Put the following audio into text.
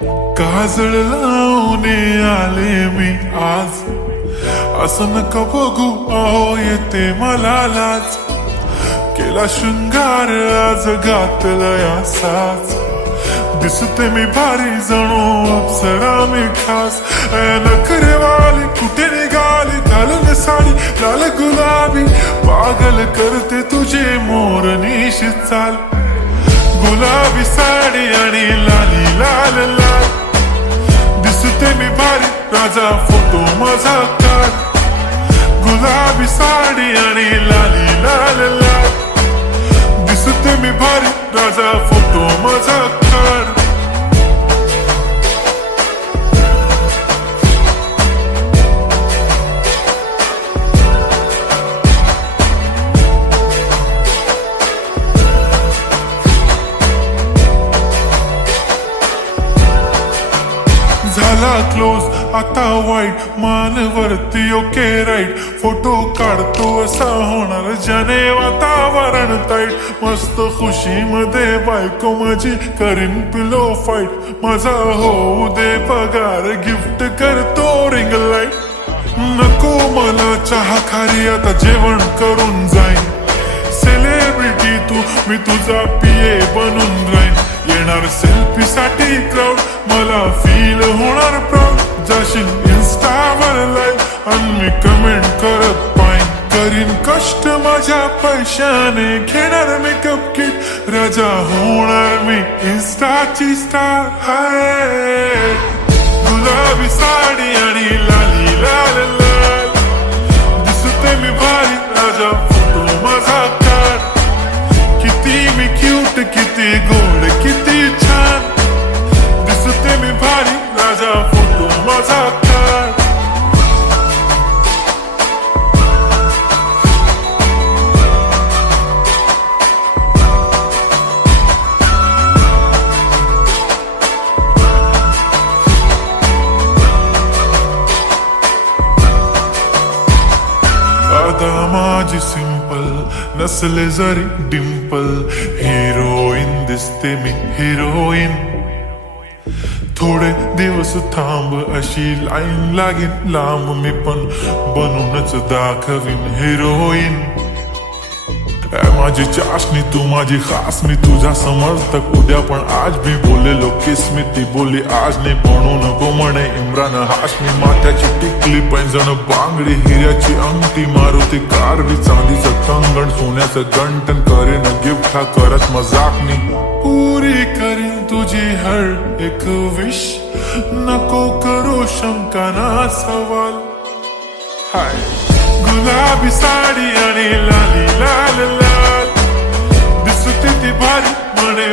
काजळ लावून आले मी आज, असं नका बघू अहो येते मला लाज. केला शृंगार आज घातला असाच, दिसते मी भारी जणू अप्सरा मी खास. नखरेवाली कुठे निघाली घालून साडी लाल गुलाबी, पागल करते तुझे मोरनीश चाल. गुलाबी साडी आणि लाली लाल लाल, दिसते मी भारी राजा फोटो माझा काढ. गुलाबी साडी आणि लाली लाल लाल, दिसते मी भारी राजा फोटो माझा काढ. झाला क्लोज आता वाईट, मानवरती ओके राईट. फोटो काढतो असा होणार ज्याने वातावरण ताईट. मस्त खुशीमध्ये बायको माझी करीन पिलो फाईट. माझा होऊ दे पगार गिफ्ट करतो रिंग लाईट. नको मला चहा खारी आता जेवण करून जाईन. सेलिब्रिटी तू मी तुझा पिये बनून राहीन. येणार सेल्फी साठी क्राऊड मला फील होणार प्राऊड. जाशील इन्स्टावर लाईव्ह आणि मी कमेंट करत पाईन. करीन कष्ट माझ्या पैशाने घेणार मेकअप किट. राजा होणार मी इन्स्टाची स्टार. हाय गुलाबी साडी आणि लाली लाल लाल, दिसते मी भारी राजा फोटो माझा काढ. किती मी क्यूट किती गोड किती छान, दिसते मी भारी राजा फोटो माझा काढ. आता माझी सिंपल नसले जरी डिंपल, हिरोईन दिसते मी हिरोईन. थोडे दिवस थांब अशी लाईन लागेल लांब, मी पण बनूनच दाखवीन हिरोईन. माझी चाशनी तू माझी खास, मी तुझा समर्थक उद्या पण आज भी बोलेलो किस मी. ती बोली आज नाही बनू नको म्हणे इम्रान हाशमी. माथ्याची टिकली पैंजण बांगडी हिऱ्याची अंगठी, मारुती कारवी चांदीचं कंगण सोन्याचं गंटन. करेन गिफ्ट हा करत मजाकनी, पुरी करीन तुझी हर एक विश. नको करू शंका ना सवाल. हाय गुलाबी साडी आणि लाली लाल लाल, दिसते ती भारी म्हणे